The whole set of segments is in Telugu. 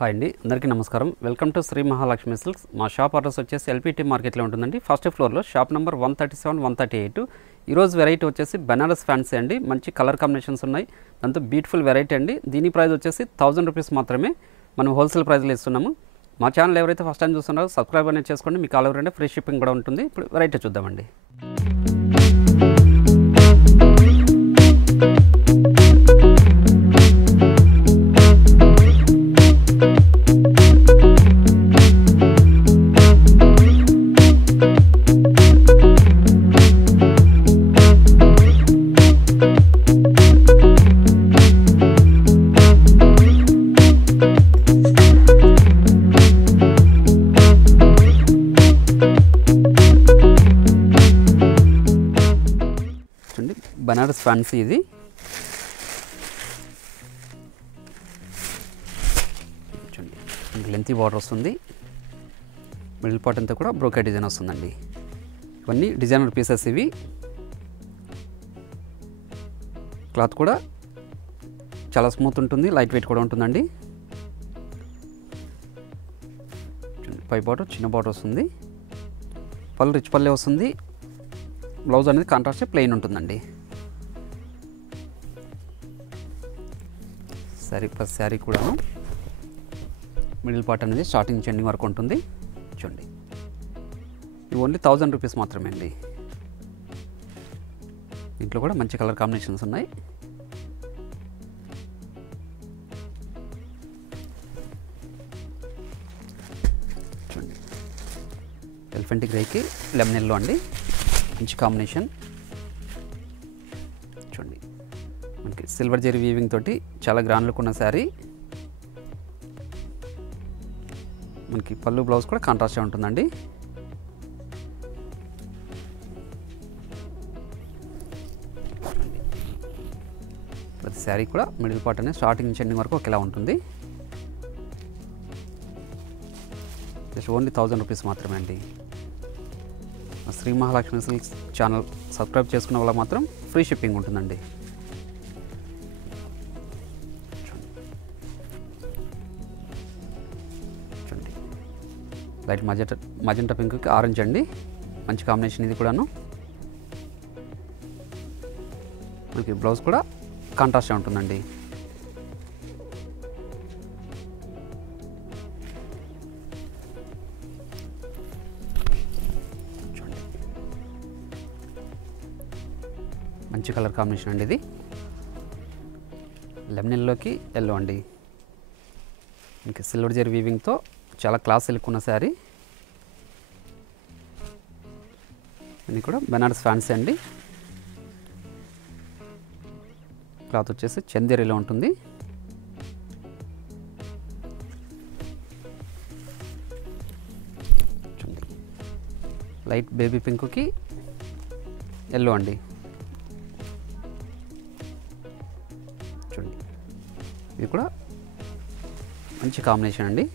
హాయ్ అండి, అందరికీ నమస్కారం. Welcome to Shri Mahalakshmi silks. మా షాప్ అడ్రస్ వచ్చేసి ఎల్పిటి మార్కెట్లో ఉంటుందండి. ఫస్ట్ ఫ్లోర్లో షాప్ నెంబర్ 137, 138. ఈరోజు వెరైటీ వచ్చేసి బనారస్ ఫ్యాన్సీ అండి. మంచి కలర్ కాంబినేషన్స్ ఉన్నాయి. దాంతో బ్యూటిఫుల్ వెరైటీ అండి. దీని ప్రైస్ వచ్చేసి 1000 రూపీస్ మాత్రమే. మనం హోల్సేల్ ప్రైస్లో ఇస్తున్నాము. మా ఛానల్ ఎవరైతే ఫస్ట్ టైం చూస్తున్నారో సబ్స్క్రైబ్ అనేది చేసుకోండి. మీకు all over India free shipping కూడా ఉంటుంది. ఇప్పుడు వెరైటీ చూద్దామండి. బనారస్ ఫ్యాన్సీ ఇది చూడండి, లెంతీ బార్డర్ వస్తుంది. మిడిల్ పార్ట్ అంతా కూడా బ్రోకెట్ డిజైన్ వస్తుందండి. ఇవన్నీ డిజైనర్ పీసెస్. ఇవి క్లాత్ కూడా చాలా స్మూత్ ఉంటుంది, లైట్ వెయిట్ కూడా ఉంటుందండి. పై బార్డర్ చిన్న బార్డర్ వస్తుంది. పళ్ళు రిచ్ పల్లె వస్తుంది. బ్లౌజ్ అనేది కాంట్రాస్ట్ ప్లెయిన్ ఉంటుందండి. శారీ ప్లస్ శారీ కూడాను మిడిల్ పార్ట్ అనేది స్టార్టింగ్ నుంచి ఎండింగ్ వరకు ఉంటుంది. చూడండి, ఇవి ఓన్లీ 1000 రూపీస్ మాత్రమే అండి. దీంట్లో కూడా మంచి కలర్ కాంబినేషన్స్ ఉన్నాయి. చూడండి, ఎలిఫెంట్ గ్రేకి లెమన్ ఎల్లో అండి, మంచి కాంబినేషన్. చూడండి, మనకి సిల్వర్ జెరీ వీవింగ్ తోటి చాలా గ్రాండ్ లుక్ ఉన్న శారీ. మనకి పళ్ళు బ్లౌజ్ కూడా కాంట్రాస్ట్గా ఉంటుందండి. ప్రతి శారీ కూడా మిడిల్ పార్ట్ అనేది స్టార్టింగ్ నుంచి ఎండింగ్ వరకు ఒకేలా ఉంటుంది. జస్ట్ ఓన్లీ 1000 రూపీస్ మాత్రమే అండి. Shri Mahalakshmi silks channel subscribe చేసుకున్న వాళ్ళ మాత్రం ఫ్రీ షిప్పింగ్ ఉంటుందండి. చూడండి, లైట్ మజెంటా పింక్కి ఆరెంజ్ అండి, మంచి కాంబినేషన్ ఇది కూడాను. మనకి బ్లౌజ్ కూడా కాంట్రాస్ట్గా ఉంటుందండి. మంచి కలర్ కాంబినేషన్ అండి. ఇది లెమన్ ఎల్లోకి ఎల్లో అండి. ఇంకా సిల్వర్ జెరీ వీవింగ్తో చాలా క్లాస్ లుక్ ఉన్న శారీ. ఇది కూడా బనారస్ ఫ్యాన్సీ అండి. క్లాత్ వచ్చేసి చందేరిలో ఉంటుంది. చూడండి, లైట్ బేబీ పింక్కి ఎల్లో అండి. చూడండి, ఇది కూడా మంచి కాంబినేషన్ అండి.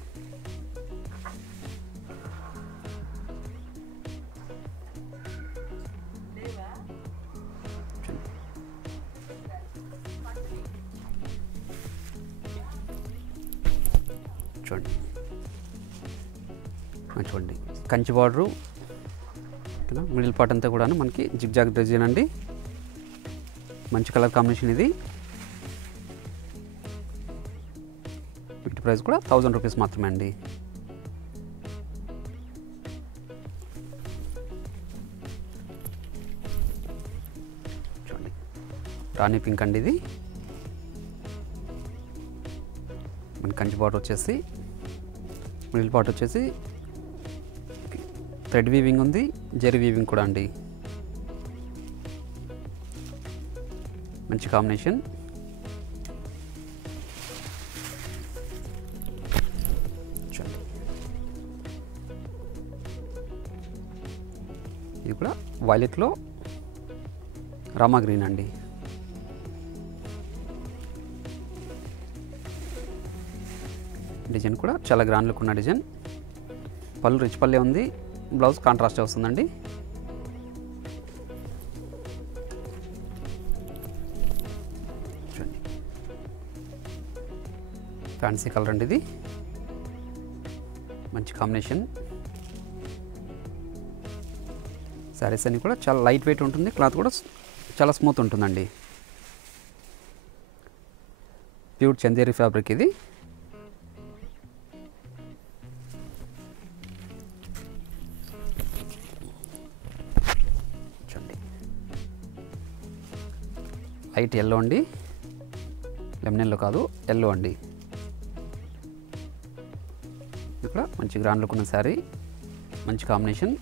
చూడండి, చూడండి, కంచి బార్డరు, మిడిల్ పార్ట్ అంతా కూడా మనకి జిగ్జాగ్ డిజైన్ అండి. మంచి కలర్ కాంబినేషన్ ఇది. వీటి ప్రైస్ కూడా 1000 రూపీస్ మాత్రమే అండి. చూడండి, రాణి పింక్ అండి. ఇది మన కంచి బార్డర్ వచ్చేసి మిడిల్ పార్ట్ వచ్చేసి థ్రెడ్ వీవింగ్ ఉంది, జెరీ వీవింగ్ కూడా అండి. మంచి కాంబినేషన్. చూడండి, ఇది కూడా వైలెట్లో రామా గ్రీన్ అండి. డిజైన్ కూడా చాలా గ్రాండ్ లుక్ ఉన్న డిజైన్. పళ్ళు రిచ్ పల్లె ఉంది, బ్లౌజ్ కాంట్రాస్ట్ వస్తుందండి. చూడండి, ఫ్యాన్సీ కలర్ అండి ఇది. మంచి కాంబినేషన్. శారీస్ అన్నీ కూడా చాలా లైట్ వెయిట్ ఉంటుంది, క్లాత్ కూడా చాలా స్మూత్ ఉంటుందండి. ప్యూర్ చందేరి ఫ్యాబ్రిక్ ఇది. చూడండి లైట్ ఎల్లో అండి, లెమన్ ఎల్లో కాదు ఎల్లో అండి. ఇది కూడా మంచి గ్రాండ్ లుక్ ఉన్న శారీ, మంచి కాంబినేషన్.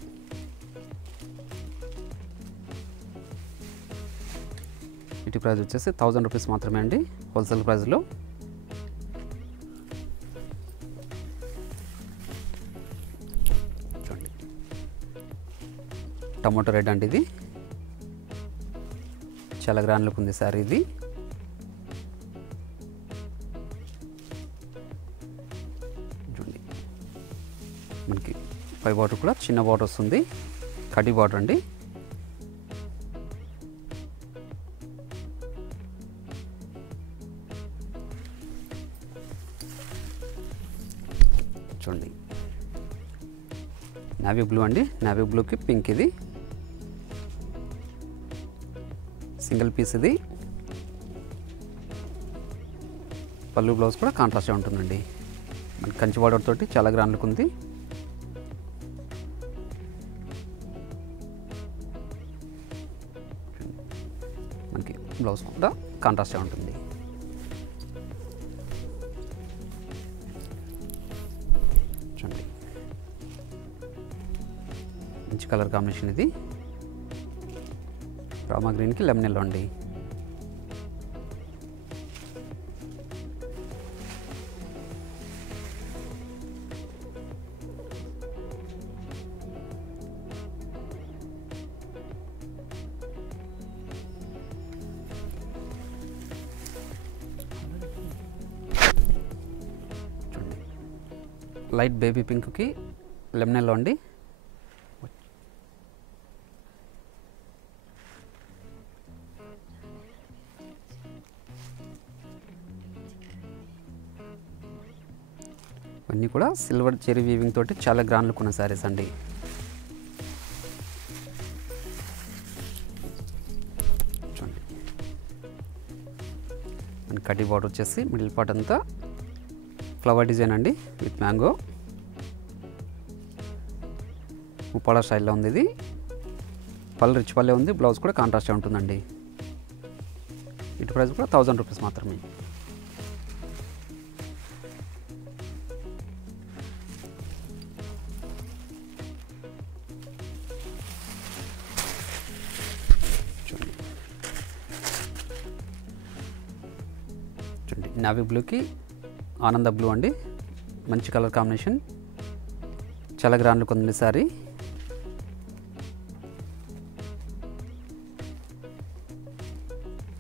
వీటి ప్రైస్ వచ్చేసి 1000 రూపీస్ మాత్రమే అండి హోల్సేల్ ప్రైస్లో. చూడండి టమాటో రెడ్ అండి, ఇది చాలా గ్రాండ్ లుక్ ఉంది సార్. ఇది చూడండి మనకి పై బార్డర్ కూడా చిన్న బార్డర్ వస్తుంది, కడ్డీ బార్డర్ అండి. చూడండి నావీ బ్లూ అండి, నావీ బ్లూకి పింక్. ఇది సింగిల్ పీస్. ఇది పళ్ళు బ్లౌజ్ కూడా కాంట్రాస్ట్గా ఉంటుందండి. మనకి కంచి బార్డర్ తోటి చాలా గ్రాండ్ లుక్ ఉంది. మనకి బ్లౌజ్ కూడా కాంట్రాస్ట్గా ఉంటుంది. చూడండి మంచి కలర్ కాంబినేషన్. ఇది రామా గ్రీన్కి లెమన్ ఎల్లో అండి. చూడండి లైట్ బేబీ పింక్కి లెమన్ ఎల్లో అండి. అన్నీ కూడా సిల్వర్ చెరీ వీవింగ్ తోటి చాలా గ్రాండ్ లుక్ ఉన్న శారీస్ అండి. చూడండి మన కడ్డీ బార్డర్ వచ్చేసి మిడిల్ పార్ట్ అంతా ఫ్లవర్ డిజైన్ అండి విత్ మ్యాంగో. ముప్పాడ స్టైల్లో ఉంది. ఇది పళ్ళు రిచ్ పల్లె ఉంది, బ్లౌజ్ కూడా కాంట్రాస్ట్గా ఉంటుందండి. ఇటు ప్రైస్ కూడా 1000 రూపీస్ మాత్రమే. నావీ బ్లూకి ఆనంద బ్లూ అండి, మంచి కలర్ కాంబినేషన్, చాలా గ్రాండ్ లుక్ ఉంది సారీ.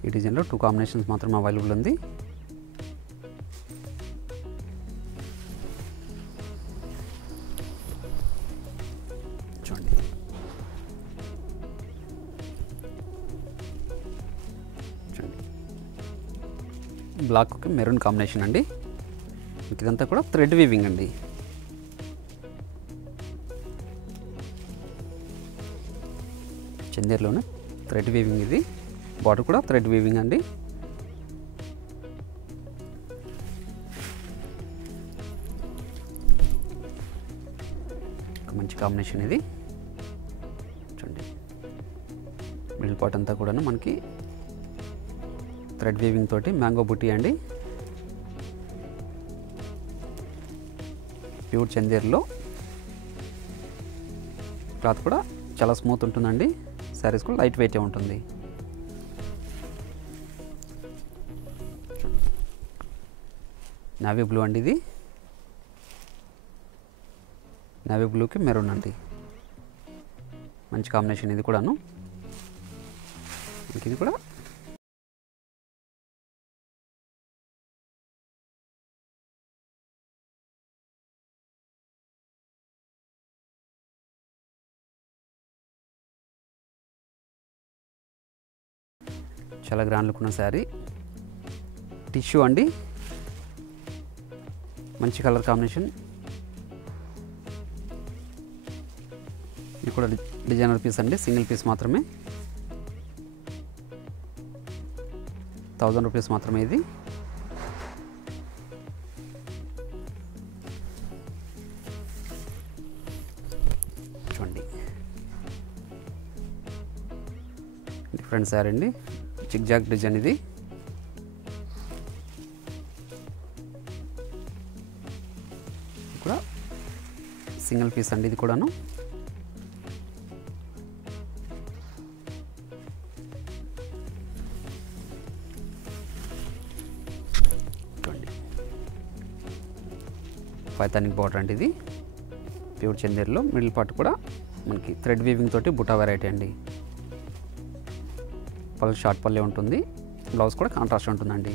ఈ డిజైన్లో 2 కాంబినేషన్స్ మాత్రమే అవైలబుల్ ఉంది. చూడండి బ్లాక్కి మెరూన్ కాంబినేషన్ అండి. ఇదంతా కూడా థ్రెడ్ వీవింగ్ అండి. చందేర్లోనే థ్రెడ్ వీవింగ్. ఇది బార్డర్ కూడా థ్రెడ్ వీవింగ్ అండి. మంచి కాంబినేషన్ ఇది. చూడండి మిడిల్ పార్ట్ అంతా కూడా మనకి థ్రెడ్ వీవింగ్ తోటి మ్యాంగో బుట్టి అండి. ప్యూర్ చందేర్లో క్లాత్ కూడా చాలా స్మూత్ ఉంటుందండి. శారీస్ కూడా లైట్ వెయిటే ఉంటుంది. నావీ బ్లూ అండి, ఇది నావీ బ్లూకి మెరూన్ అండి, మంచి కాంబినేషన్ ఇది కూడాను. ఇది కూడా చాలా గ్రాండ్ లుక్ ఉన్న శారీ. టిష్యూ అండి, మంచి కలర్ కాంబినేషన్, కూడా డిజైనర్ పీస్ అండి, సింగిల్ పీస్ మాత్రమే, 1000 రూపీస్ మాత్రమే ఇది. చూడండి డిఫరెంట్ శారీ అండి, జిగ్జాగ్ డిజైన్ ఇది. కూడా సింగిల్ పీస్ అండి ఇది కూడాను. పైతానిక్ బార్డర్ అండి ఇది, ప్యూర్ చందేర్లో. మిడిల్ పార్ట్ కూడా మనకి థ్రెడ్ వీవింగ్ తోటి బుటా వెరైటీ అండి. పళ్ళు షార్ట్ పల్లె ఉంటుంది, బ్లౌజ్ కూడా కాంట్రాస్ట్ ఉంటుందండి.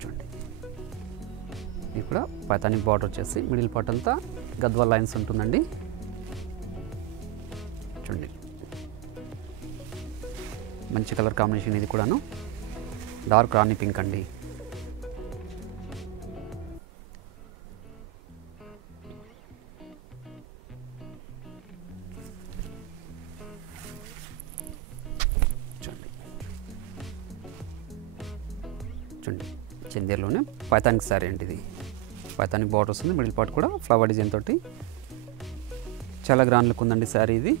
చూడండి ఇది కూడా పైతానిక్ బార్డర్ వచ్చేసి మిడిల్ పార్ట్ అంతా గద్వాల్ లైన్స్ ఉంటుందండి. చూడండి మంచి కలర్ కాంబినేషన్ ఇది కూడాను, డార్క్ రాణి పింక్ అండి. చూడండి చూడండి చందేర్లోనే పైతానిక్ శారీ అండి ఇది. పైతానిక్ బార్డర్ వస్తుంది, మిడిల్ పార్ట్ కూడా ఫ్లవర్ డిజైన్ తోటి చాలా గ్రాండ్ లుక్ ఉందండి శారీ ఇది.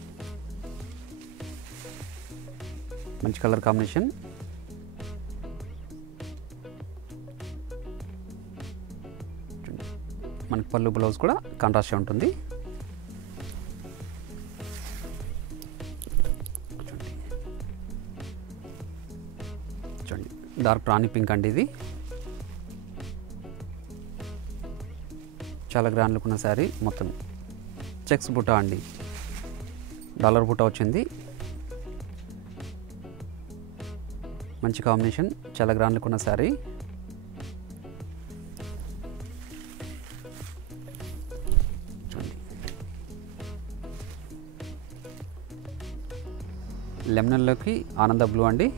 మంచి కలర్ కాంబినేషన్. మనకి పళ్ళు బ్లౌజ్ కూడా కాంట్రాస్ట్ ఉంటుంది. చూడండి డార్క్ రాణి పింక్ అండి ఇది, చాలా గ్రాండ్ లుక్ ఉన్న శారీ. మొత్తం చెక్స్ బుట్ట అండి, డాలర్ బుట్ట వచ్చింది. మంచి కాంబినేషన్, చాలా గ్రాండ్ లుక్ ఉన్న శారీ. చూడండి లెమనల్లోకి ఆనంద బ్లూ అండి,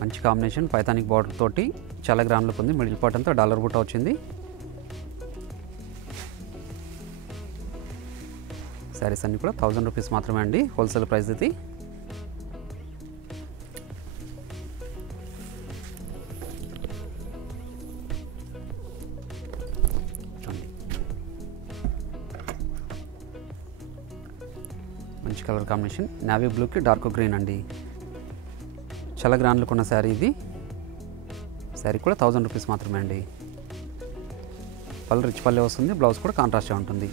మంచి కాంబినేషన్. పైతానిక్ బార్డర్ తోటి చాలా గ్రాండ్ లుక్ ఉంది. మిడిల్ పార్ట్ అంతా డాలర్ బుట్ట వచ్చింది. శారీస్ అన్నీ కూడా 1000 రూపీస్ మాత్రమే అండి, హోల్సేల్ ప్రైస్ ఇది. మంచి కలర్ కాంబినేషన్, నావీ బ్లూకి డార్క్ గ్రీన్ అండి, చాలా గ్రాండ్ లుక్ ఉన్న శారీ ఇది. శారీ కూడా 1000 రూపీస్ మాత్రమే అండి. పళ్ళు రిచ్ పల్లె వస్తుంది, బ్లౌజ్ కూడా కాంట్రాస్ట్గా ఉంటుంది.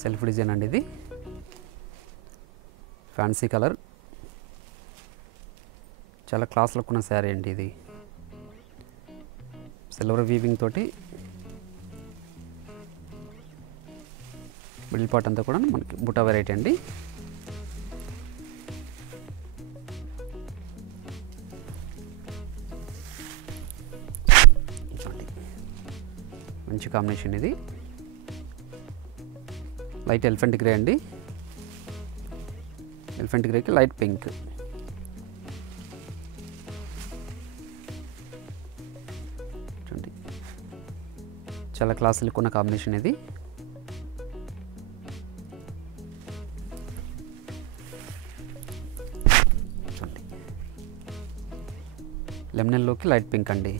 సెల్ఫ్ డిజైన్ అండి ఇది, ఫ్యాన్సీ కలర్, చాలా క్లాస్ లుక్ ఉన్న శారీ అండి ఇది. సిల్వర్ వీవింగ్ తోటి మిడిల్ పార్ట్ అంతా కూడా మనకి బుటా వెరైటీ అండి. చూడండి మంచి కాంబినేషన్ ఇది, లైట్ ఎలిఫెంట్ గ్రే అండి, ఎలిఫెంట్ గ్రేకి లైట్ పింక్. చూడండి చాలా క్లాస్ లుక్ ఉన్న కాంబినేషన్ ఇది. చూడండి లెమనల్లోకి లైట్ పింక్ అండి,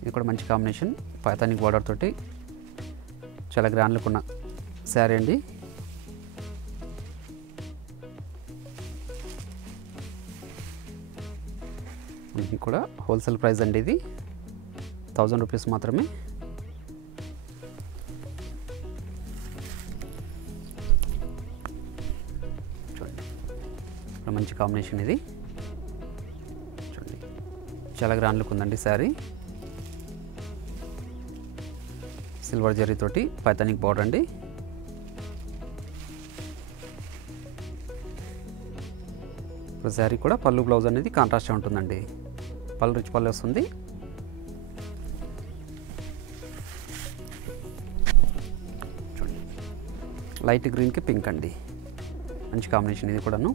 ఇది కూడా మంచి కాంబినేషన్. పైతానిక్ బార్డర్ తోటి చాలా గ్రాండ్ లుక్ ఉన్న శారీ అండి. ఇది కూడా హోల్సేల్ ప్రైస్ అండి, ఇది 1000 రూపీస్ మాత్రమే. చూడండి మంచి కాంబినేషన్ ఇది. చూడండి చాలా గ్రాండ్ లుక్ ఉందండి శారీ. సిల్వర్ జరీ తోటి పైతానిక్ బార్డర్ అండి. శారీ కూడా పళ్ళు బ్లౌజ్ అనేది కాంట్రాస్ట్ ఉంటుందండి. పళ్ళు రిచ్ పళ్ళు వస్తుంది. చూడండి లైట్ గ్రీన్కి పింక్ అండి, మంచి కాంబినేషన్ ఇది కూడాను.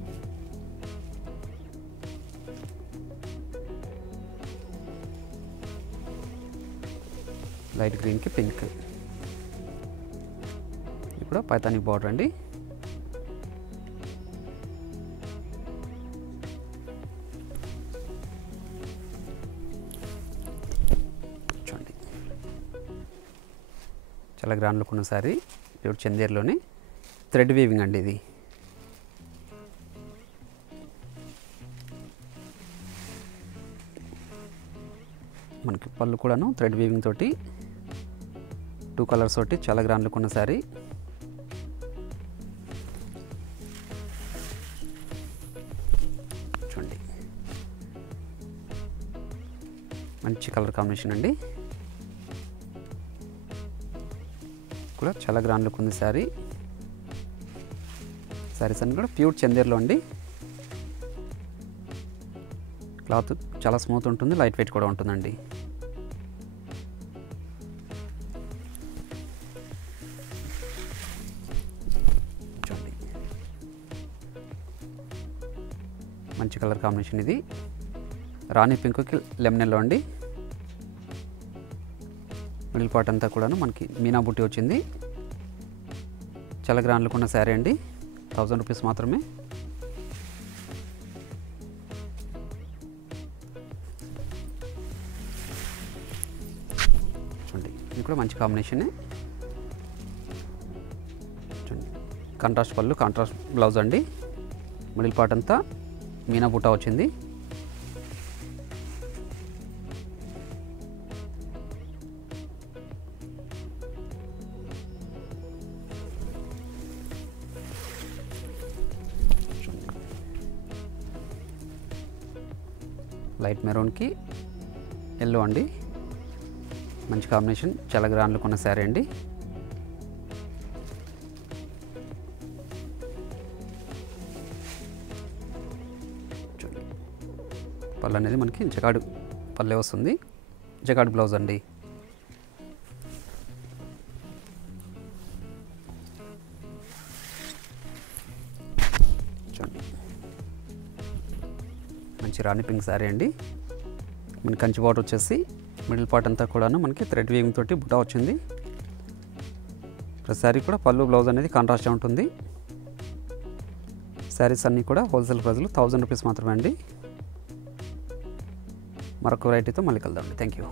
లైట్ గ్రీన్కి పింక్. ఇప్పుడు పైతాని బార్డర్ అండి. చూడండి చాలా గ్రాండ్ లుక్ ఉన్న శారీ, ప్యూర్ చందేర్లోనే థ్రెడ్ వీవింగ్ అండి ఇది. మనకి పళ్ళు కూడాను థ్రెడ్ వీవింగ్ తోటి 2 కలర్స్ తోటి చాలా గ్రాండ్ లుక్ ఉన్న శారీ. చూడండి మంచి కలర్ కాంబినేషన్ అండి, కూడా చాలా గ్రాండ్ లుక్ ఉంది శారీ. శారీస్ అన్ని కూడా ప్యూర్ చందేర్లో అండి. క్లాత్ చాలా స్మూత్ ఉంటుంది, లైట్ వెయిట్ కూడా ఉంటుందండి. చూడండి మంచి కలర్ కాంబినేషన్ ఇది, రాణి పింక్కి లెమన్ ఎల్లో అండి. మిడిల్ పార్ట్ అంతా కూడాను మనకి మీనా బుట్టి వచ్చింది. చాలా గ్రాండ్ లుక్ ఉన్న శారీ అండి, 1000 రూపీస్ మాత్రమే. చూడండి ఇది కూడా మంచి కాంబినేషనే. చూడండి కాంట్రాస్ట్ పళ్ళు, కాంట్రాస్ట్ బ్లౌజ్ అండి. మిడిల్ పార్ట్ అంతా మీనా బుట్ట వచ్చింది. లైట్ మెరూన్కి ఎల్లో అండి, మంచి కాంబినేషన్, చాలా గ్రాండ్ లుక్ ఉన్న శారీ అండి. చూడండి పళ్ళు అనేది మనకి జకాడు పల్లె వస్తుంది, జకాడు బ్లౌజ్ అండి. చూడండి మంచి రాణి పింక్ శారీ అండి. మనకి కంచి బార్డర్ వచ్చేసి మిడిల్ పార్ట్ అంతా కూడాను మనకి థ్రెడ్ వీవింగ్ తోటి బుట్ట వచ్చింది. ప్రతి శారీ కూడా పళ్ళు బ్లౌజ్ అనేది కాంట్రాస్ట్ ఉంటుంది. శారీస్ అన్నీ కూడా హోల్సేల్ ప్రైస్లో 1000 రూపీస్ మాత్రమే అండి. మరొక వెరైటీతో మళ్ళీ కలుద్దామండి. Thank you.